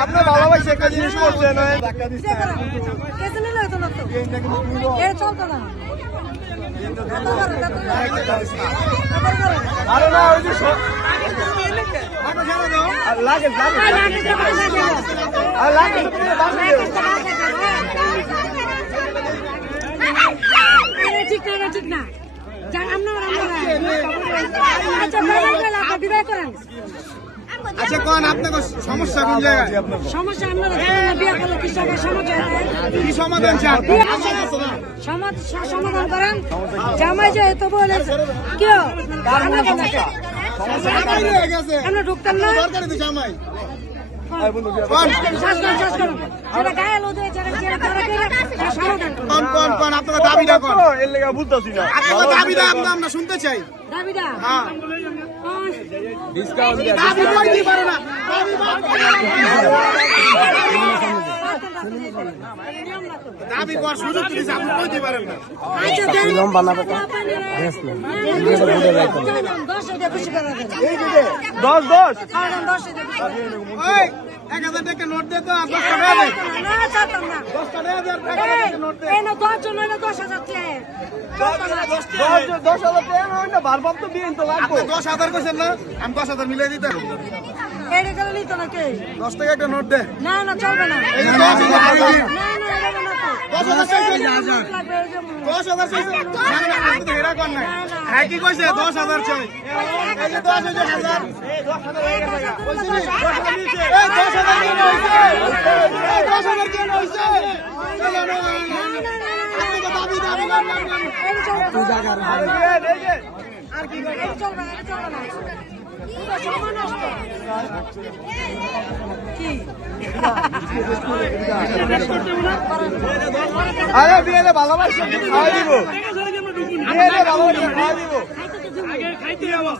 আপনার ভালোবাসে একটা জিনিস করছেন চলতো না আরে না ওই যে লাগে ঠিক না ঠিক না বিদায় করেন। আচ্ছা কোন আপনার সমস্যা কোন জায়গায়? সমস্যা আপনারা বিয়ে করলে কি সমস্যা কি সমাধান চান? সমাধান করেন। জামাই যেহেতু বলে কেউ আমরা ঢুকতাম না। জামাই আপনার দাবিটা কোন? এর লেগে বুঝতেছি না। আপনার দাবিটা আমরা শুনতে চাই। দাবিটা হ্যাঁ ডিসকাউন্ট দাবি কইতে পারে না। দাবি করার সুযোগ দিতে আপনি কইতে পারেন না। লম্বা না বেটা 10 ওই 1000 টাকা নোট দে তো 10 টাকা দে। না চাতাম না 10 টাকা দে নোট দে। এই না 10 জন না 10000 টাকা 10,000 টাকা হয় না বারবার তো দিন তো লাগবে। 10,000 কইছেন না আমি 10,000 মিলাই দিতে। এই রে গেলি তো নাকি 10 টাকা একটা নোট দে। না না চলবে না। এই 10,000 না না হবে না তো 10,000 চাইছে 10,000 চাইছে না না আপনি তো এরা কোন না হ্যাঁ কি কইছে 10,000 চাই এই যে 10,000 এই 10,000 হয়ে গেল কইছিস 10,000 নিচে এই 10,000 কেন হইছে এই 10,000 কেন হইছে আপনি তো দাবি করেন তুই জায়গা আর কি করে চলবে না চলবে না সময় নষ্ট কি আরে বিয়েতে ভালোবাসা খাওয়াই দিব বিয়েতে ভালোবাসা খাওয়াই দিব আগে খাইতে যাবো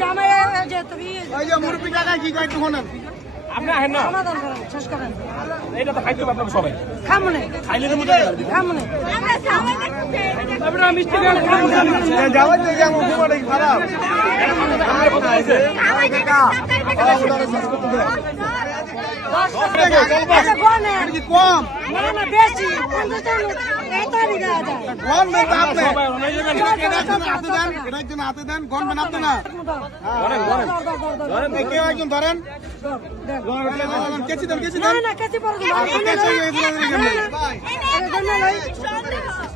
জামাই যে তুমি ওই যে মুরব্বি কাকা কি কয় একটু শোনেন আপনি আহেন না সমাধান করেন শেষ করেন এইটা তো খাইতে পারবেন সবাই খামনে খাইলে তো মজা লাগবে খামনে আপনারা মিষ্টি গান খান যাওয়ার থেকে আমার ঘুমাটা কি খারাপ আমার কথা আছে কি কম বেশি 50 টাকা এটাই দেওয়া যায় কোন মেয়ে আপনি সবাই অনেক একজন হাতে দেন কোন মেয়ে আপনি না ধরেন কেউ একজন ধরেন কেচি দেন না না কেসি পড়বে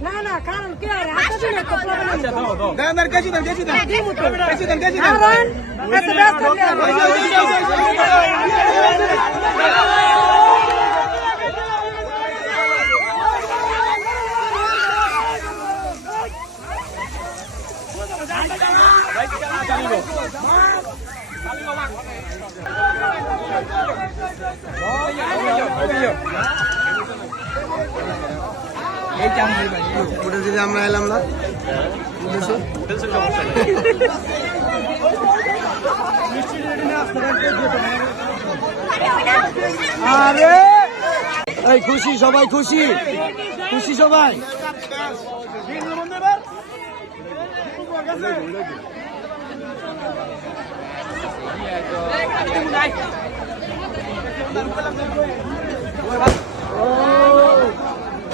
না না কারণ কি আর হাতে দিলে তো প্রবলেম আছে দেন কেচি দেন কেচি দেন কেচি দেন কেচি দেন কারণ এত ব্যস্ত আমরা এলাম না আরে এই খুশি সবাই খুশি খুশি সবাই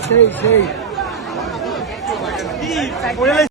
সেই সেই